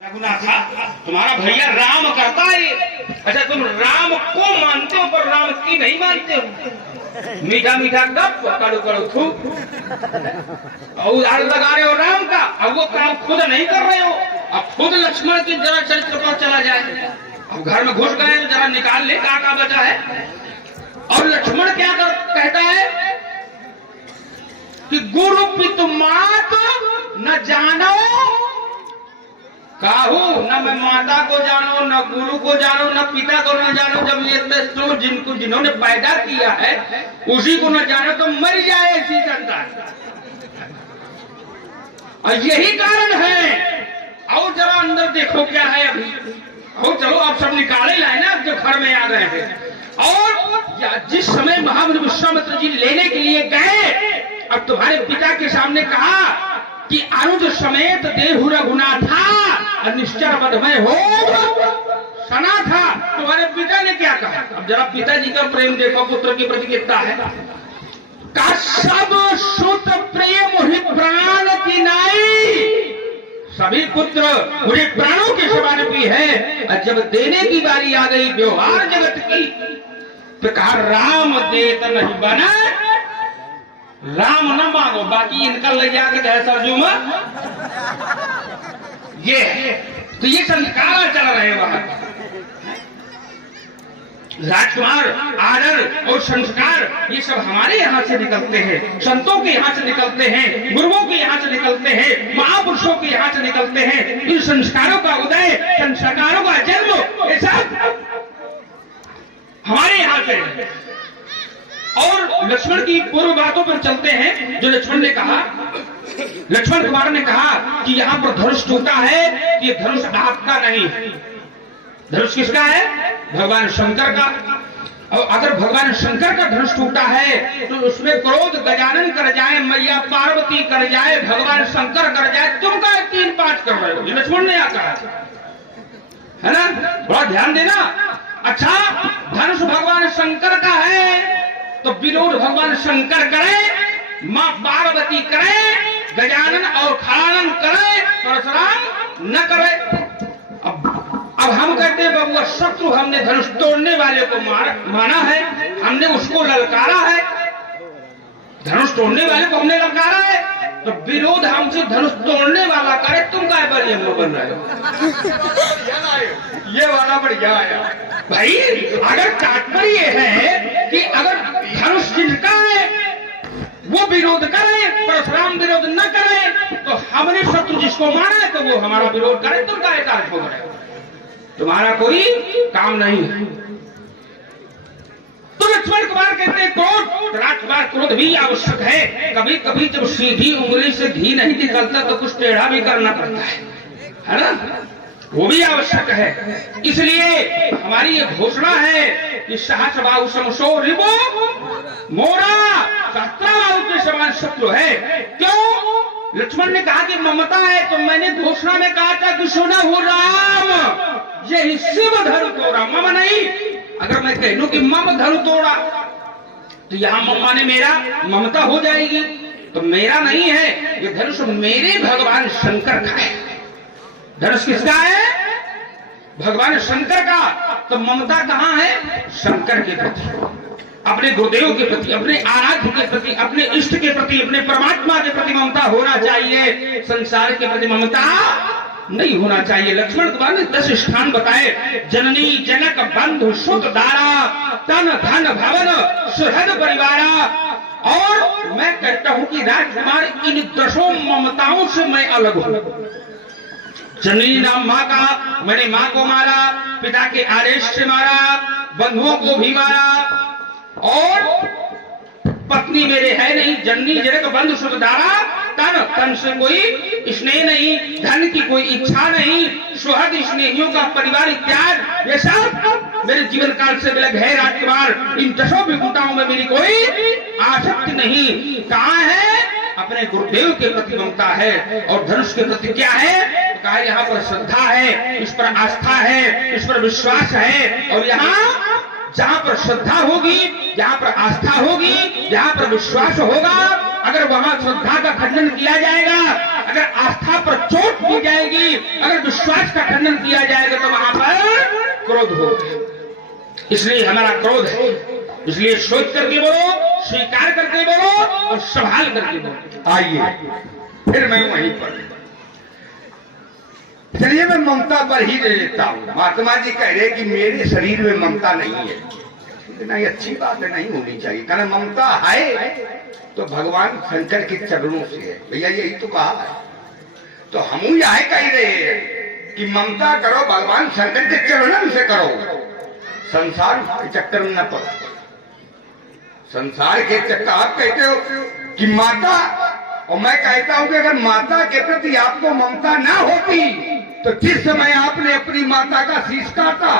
रघुनाथ तुम्हारा भैया राम करता है। अच्छा तुम राम को मानते हो पर राम की नहीं मानते हो। मीठा मीठा गप कड़ू कड़ू थूक और उदाहरण लगा रहे हो राम का। अब वो काम खुद नहीं कर रहे हो। अब खुद लक्ष्मण की जरा चरित्र पर चला जाए। अब घर में घुस गए जरा निकाल ले का बचा है। और लक्ष्मण क्या कहता है कि गुरु पितु मात न जानो काहू, न मैं माता को जानो, न गुरु को जानो, न पिता को न जानो। जब ये तो जिन्होंने पैदा किया है उसी को न जानो तो मर जाए ऐसी संतान। और यही कारण है। और जरा अंदर देखो क्या है अभी। और चलो आप सब निकाले लाए ना जो घर में आ गए हैं। और जिस समय महामुनि विश्वामित्र जी लेने के लिए गए अब तुम्हारे पिता के सामने कहा कि अनुज समेत देहु रघुनाथा निश्चर मधमय हो सना था। तुम्हारे पिता ने क्या कहा। अब जरा पिताजी का प्रेम देखो पुत्र के प्रति कितना है। का सब सुत प्रेम मुहि प्राण की नाई। सभी पुत्र मुझे प्राणों के समान भी है। और जब देने की बारी आ गई व्यवहार जगत की तो कहा राम देत नहीं बना। राम न मांगो बाकी इनका ले जाकर कहे सरजू में ये तो ये संस्कार चल रहे वहां। राजकुमार आदर और संस्कार ये सब हमारे यहाँ से निकलते हैं। संतों के यहाँ से निकलते हैं, गुरुओं के यहाँ से निकलते हैं, महापुरुषों के यहाँ से निकलते हैं। इन संस्कारों का उदय, संस्कारों का जन्म ये सब हमारे यहाँ से। और लक्ष्मण की पूर्व बातों पर चलते हैं। जो लक्ष्मण ने कहा, लक्ष्मण कुमार ने कहा कि यहाँ पर धनुष टूटा है। ये धनुष आपका नहीं, धनुष किसका है? भगवान शंकर का। और अगर भगवान शंकर का धनुष टूटा है तो उसमें क्रोध गजानन कर जाए, मैया पार्वती कर जाए, भगवान शंकर कर जाए, तुम का 3-5 कर रहे हो। लक्ष्मण ने यहाँ कहा है ना, बड़ा ध्यान देना। अच्छा धनुष भगवान शंकर का है तो विरोध भगवान शंकर करे, मां पार्वती करे, गजानन और खानन करे, परशुराम न करे। अब हम कहते हैं बबुआ शत्रु हमने धनुष तोड़ने वाले को माना है, हमने उसको ललकारा है। धनुष तोड़ने वाले को हमने ललकारा है तो विरोध हमसे धनुष तोड़ने वाला करे, तुम काय पर ये बन रहे हो। ये वाला बढ़िया आया भाई। अगर तात्पर्य है कि अगर धनुष जिनका है वो विरोध करे, परशुराम विरोध न करे तो हमने शत्रु जिसको माना है तो वो हमारा विरोध करे, तुम काय कार्य हो रहे हो, तुम्हारा कोई काम नहीं है। तो लक्ष्मण कुमार कहते हैं क्रोध, राजकुमार क्रोध भी आवश्यक है। कभी कभी जब सीधी उंगली से घी नहीं निकलता तो कुछ टेढ़ा भी करना पड़ता है ना, वो भी आवश्यक है। इसलिए हमारी ये घोषणा है कि सहस्र बाहु समसो रिपो मोरा, सहस्त्र बाहु के समान शत्रु है। क्यों? लक्ष्मण ने कहा कि ममता है तो मैंने घोषणा में कहा था कि सुना हो राम यही शिव धनु तोड़ा, मम नहीं। अगर मैं कह दूं कि मम धनु तोड़ा तो यहां मम्मा ने मेरा ममता हो जाएगी, तो मेरा नहीं है ये धनुष मेरे भगवान शंकर का है। धनुष किसका है? भगवान शंकर का। तो ममता कहां है? शंकर के प्रति, अपने गुरुदेव के प्रति, अपने आराध्य के प्रति, अपने इष्ट के प्रति, अपने परमात्मा के प्रति ममता होना चाहिए। संसार के प्रति ममता नहीं होना चाहिए। लक्ष्मण कुमार ने 10 स्थान बताए। जननी जनक बंधु सुत दारा तन धन भवन सुहृद परिवारा। और मैं कहता हूं कि राजकुमार इन 10 ममताओं से मैं अलग हूं। जननी नाम माँ का, मैंने माँ को मारा, पिता के आदेश से मारा, बंधुओं को भी मारा, और पत्नी मेरे है नहीं। जननी जनक बंधु सुखदारा, तन से कोई स्नेह नहीं, धन की कोई इच्छा नहीं, सुहृद स्नेहियों का परिवार इत्यादि ये सब मेरे जीवन काल से विलग है। राजकुमार इन 10 विभूताओं में मेरी कोई आसक्ति नहीं। कहाँ है? अपने गुरुदेव के प्रति ममता है। और धनुष के प्रति क्या है? कहा यहाँ पर श्रद्धा है, इस पर आस्था है, इस पर विश्वास है। और यहाँ जहाँ पर श्रद्धा होगी, जहाँ पर आस्था होगी, जहाँ पर विश्वास होगा, अगर वहां श्रद्धा का खंडन किया जाएगा, अगर आस्था पर चोट दी जाएगी, अगर विश्वास का खंडन किया जाएगा तो वहां पर क्रोध होगा। इसलिए हमारा क्रोध है, इसलिए सोच करके बोलो, स्वीकार करके बोलो और संभाल करके बोलो। आइए फिर मैं वहीं पर, चलिए मैं ममता पर ही ले लेता हूँ। महात्मा जी कह रहे कि मेरे शरीर में ममता नहीं है, नहीं अच्छी बात है, नहीं होनी चाहिए। कहना ममता है तो भगवान शंकर के चरणों से है। भैया यही तो कहा है, तो हम यह कह रहे हैं कि ममता करो भगवान शंकर के चरणों से करो, संसार के चक्कर में न पड़ो। संसार के चक्कर, आप कहते हो कि माता, और मैं कहता हूं कि अगर माता के प्रति आपको ममता ना होती तो जिस समय आपने अपनी माता का शीश काटा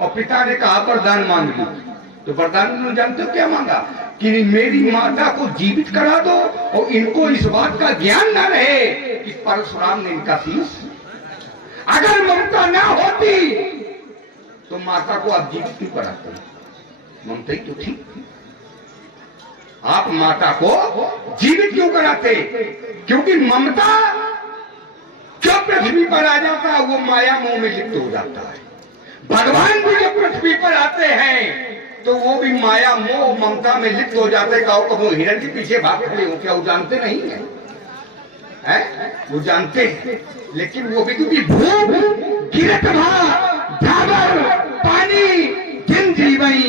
और पिता ने कहा वरदान मांग ली, तो वरदान में जानते हो क्या मांगा कि मेरी माता को जीवित करा दो और इनको इस बात का ज्ञान ना रहे कि परशुराम ने इनका शीश। अगर ममता ना होती तो माता को आप जीवित क्यों कराते? ममता ही तो थी। आप माता को जीवित क्यों कराते? क्योंकि ममता जो पृथ्वी पर आ जाता है वो माया मोह में लिप्त हो जाता है। भगवान भी जब पृथ्वी पर आते हैं तो वो भी माया मोह ममता में लिप्त हो जाते हैं। कहो कहो हिरण के पीछे भाग खड़े हो, क्या वो जानते नहीं है? वो जानते हैं, लेकिन वो भी क्योंकि भूख गिरत भावर पानी जिन जीवई।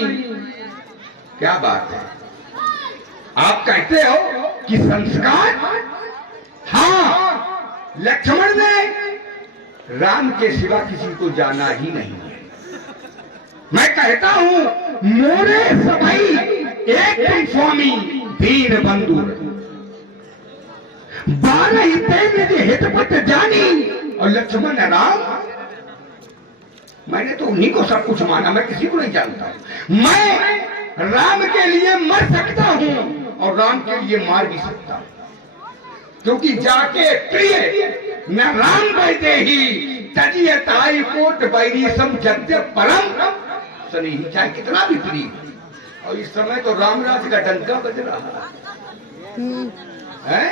क्या बात है, आप कहते हो कि संस्कार, हाँ लक्ष्मण ने राम के सिवा किसी को जाना ही नहीं है। मैं कहता हूं मोरे सभई एक तुम स्वामी दीन बंधु, 12 निज हितपत जानी। और लक्ष्मण राम, मैंने तो उन्हीं को सब कुछ माना, मैं किसी को नहीं जानता। मैं राम के लिए मर सकता हूं और राम के लिए मार भी सकता हूं, क्योंकि जाके प्रिय न राम बैठे ही तजिए ताई कोट बैरी सम जद्य परम सनी, चाहे कितना भी प्रिय। और इस समय तो रामराज का डंका बज रहा है,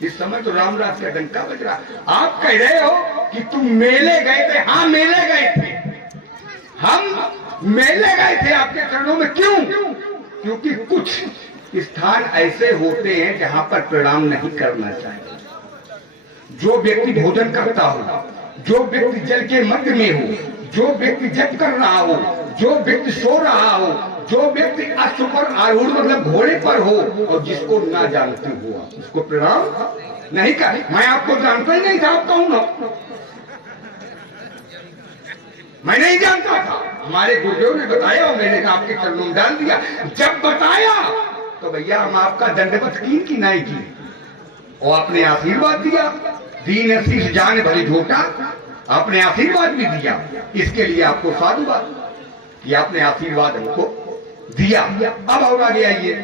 इस समय तो रामराज का डंका बज रहा। आप कह रहे हो कि तुम मेले गए थे। हाँ मेले गए थे, हम मेले गए थे आपके चरणों में। क्यों? क्योंकि कुछ स्थान ऐसे होते हैं जहां पर प्रणाम नहीं करना चाहिए। जो व्यक्ति भोजन करता हो, जो व्यक्ति जल के मध्य में हो, जो व्यक्ति जप कर रहा हो, जो व्यक्ति सो रहा हो, जो व्यक्ति अश्व पर आरूढ़ मतलब घोड़े पर हो और जिसको ना जानते हो उसको प्रणाम नहीं कर। मैं आपको जानता ही नहीं था, आप कहूँ ना, मैं नहीं जानता था, हमारे गुरुदेव ने बताया और मैंने आपके चरणों में डाल दिया। जब बताया तो भैया हम आपका दंडवत की नहीं की, और आपने आशीर्वाद दिया। दीन शीश जान भरी झोटा, आपने आशीर्वाद भी दिया। इसके लिए आपको साधुवाद कि आपने आशीर्वाद हमको दिया। अब और आगे आइए,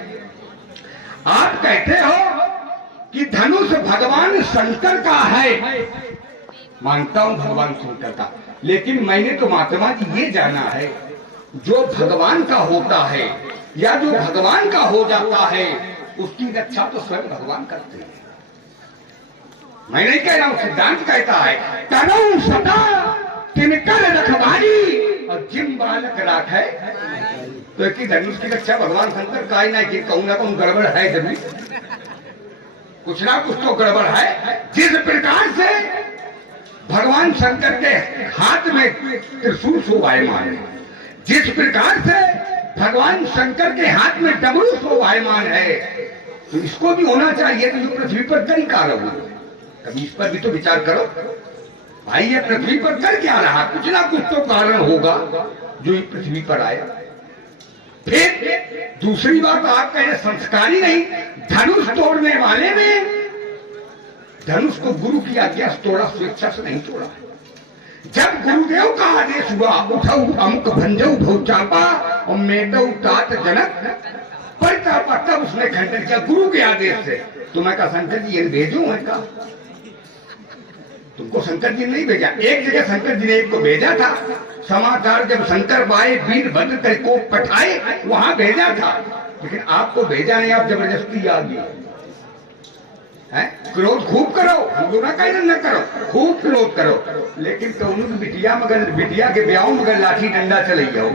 आप कहते हो कि धनुष भगवान शंकर का है। मानता हूं भगवान शंकर का, लेकिन मैंने तो महात्मा जी ये जाना है जो भगवान का होता है या जो भगवान का हो जाता है उसकी रक्षा तो स्वयं भगवान करते हैं। मैं नहीं कह रहा हूं, सिद्धांत कहता है तनऊ सदा तिनकर रखवारी और जिम बालक राखे। तो एक धनुष की रक्षा भगवान शंकर का ही नहीं कि कहूं ना कहूं गड़बड़ है, जरूर कुछ ना कुछ तो गड़बड़ है। जिस प्रकार से भगवान शंकर के हाथ में त्रिशूल शोभायमान है, जिस प्रकार से भगवान शंकर के हाथ में डमरू शोभायमान है, तो इसको भी होना चाहिए। तो जो पृथ्वी पर कई कारण हो, कभी इस पर भी तो विचार करो भाई, ये पृथ्वी पर कर क्या रहा? कुछ ना कुछ तो कारण होगा जो ये पृथ्वी पर आया। फिर दूसरी बात, आप कह रहे संस्कारी नहीं, धनुष तोड़ने वाले में धनुष को गुरु की आज्ञा से तोड़ा, स्वेच्छा से नहीं तोड़ा। जब गुरुदेव का आदेश हुआ उठाऊ अमुक भंजऊ भौचापा और मेटऊ तात जनक परितापा, तब उसने खंडन किया गुरु के आदेश से। तो मैं कहा शंकर जी ये भेजू? मैं कहा तुमको शंकर जी ने नहीं भेजा। एक जगह शंकर जी ने एक को भेजा था, समाचार जब शंकर बाए वीरभद्र कर को पठाए वहां भेजा था, लेकिन आपको भेजा नहीं, आप जबरदस्ती आ गई। है? क्रोध खूब करो, हमको ना कहना न करो, खूब क्रोध करो, लेकिन कौन की बिटिया के ब्याह मगर लाठी डंडा चले जाओ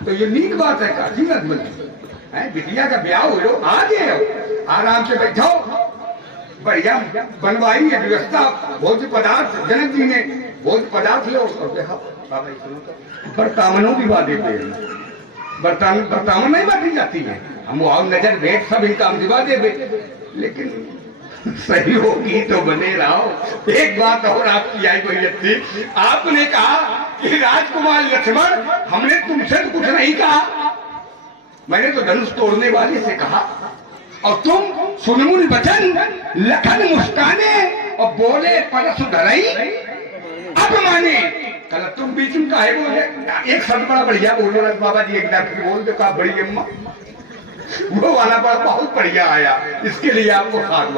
तो ये नीक बात है का जीवत बनी है। बिटिया का ब्याह हो लो, आ गए आराम से बैठो, बढ़िया बनवाई है व्यवस्था, भोज पदार्थ जनक जी ने भोज पदार्थ लो और देखा बाबा सुनो तो बर्तावनों भी बात देते हैं, बर्तावन नहीं बांटी जाती है, हम आओ नजर भेंट सब इनका हम दिवा दे, लेकिन सही होगी तो बने रहो। एक बात और आपकी आई कोई थी, आपने कहा कि राजकुमार लक्ष्मण हमने तुमसे तो कुछ नहीं कहा, मैंने तो धनुष तोड़ने वाले से कहा, और तुम सुनमुन वचन लखन मुस्काने और बोले परसु धरई अब माने। कल तुम बीच में काहे बोले, एक शब्द बड़ा बढ़िया बोलो रथ बाबा जी, एक डॉक्टर बोल दो कहा बड़ी अम्मा, वो वाला बड़ा बहुत बढ़िया आया, इसके लिए आपको खास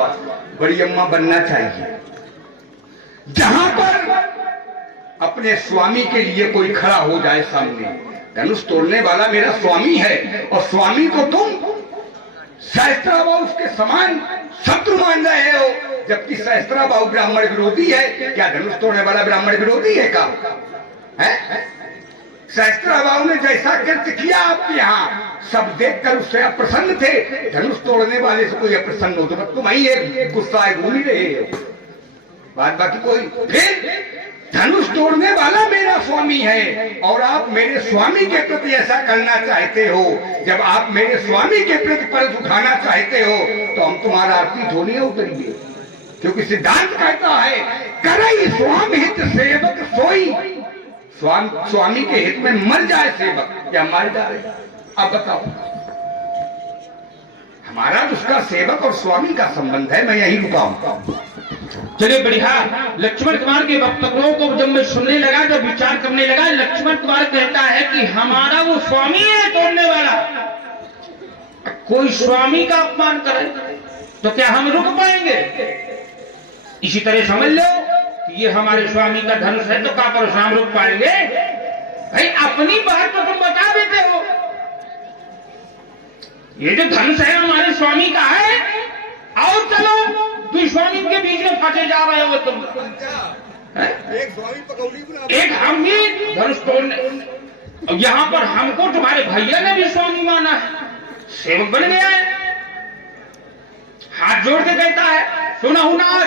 बड़ी अम्मा बनना चाहिए। जहां पर अपने स्वामी के लिए कोई खड़ा हो जाए सामने, धनुष तोड़ने वाला मेरा स्वामी है और स्वामी को तुम सहस्त्राबाहु उसके समान शत्रु मान रहे हो, जबकि सहस्त्राबाहु ब्राह्मण विरोधी है। क्या धनुष तोड़ने वाला ब्राह्मण विरोधी है का? सहस्त्राबाहु ने जैसा कृत्य किया आपके यहाँ सब देखकर उससे अप्रसन्न थे, धनुष तोड़ने वाले से कोई अप्रसन्न हो तो तुम ही एक गुस्सा घूम ही रहे हो, बात बाकी कोई। फिर धनुष तोड़ने वाला मेरा स्वामी है और आप मेरे स्वामी के प्रति ऐसा करना चाहते हो, जब आप मेरे स्वामी के प्रति परत उठाना चाहते हो तो हम तुम्हारा आरती धोनी उतरेंगे, क्योंकि सिद्धांत कहता है करई स्वामी हित सेवक सोई, स्वामी के हित में मर जाए सेवक या मर जाए। अब बताओ, हमारा उसका सेवक और स्वामी का संबंध है, मैं यही रुकाऊंगा। चलिए बढ़िया। लक्ष्मण कुमार के वक्तव्यों को जब मैं सुनने लगा, जब विचार करने लगा, लक्ष्मण कुमार कहता है कि हमारा वो स्वामी है तोड़ने वाला, कोई स्वामी का अपमान करे तो क्या हम रुक पाएंगे? इसी तरह समझ लो कि ये हमारे स्वामी का धनुष है तो क्या परशुराम रुक पाएंगे? भाई अपनी बात तो तुम बता देते हो, ये जो धनुष है हमारे स्वामी का है, और चलो तुम स्वामी के बीच में फंसे जा रहे हो तुम, एक स्वामी पकौड़ी एक हम भी धनुष तोड़ने, यहाँ पर हमको तुम्हारे भैया ने भी स्वामी माना है, सेवक बन गया है, हाथ जोड़ के कहता है सुना हूं ना आज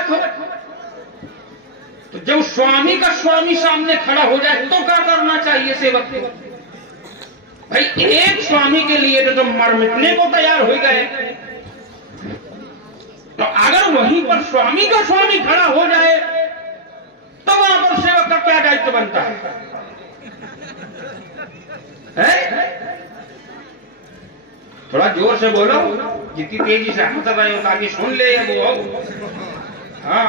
तो जब स्वामी का स्वामी सामने खड़ा हो जाए तो क्या करना चाहिए सेवक को? भाई एक स्वामी के लिए तो तुम मर मिटने को तैयार हो गए, तो अगर वहीं पर स्वामी का स्वामी खड़ा हो जाए तो वहां पर सेवक का क्या दायित्व बनता है? थोड़ा जोर से बोलो, जितनी तेजी से हंस रहे हो ताकि सुन ले वो। हाँ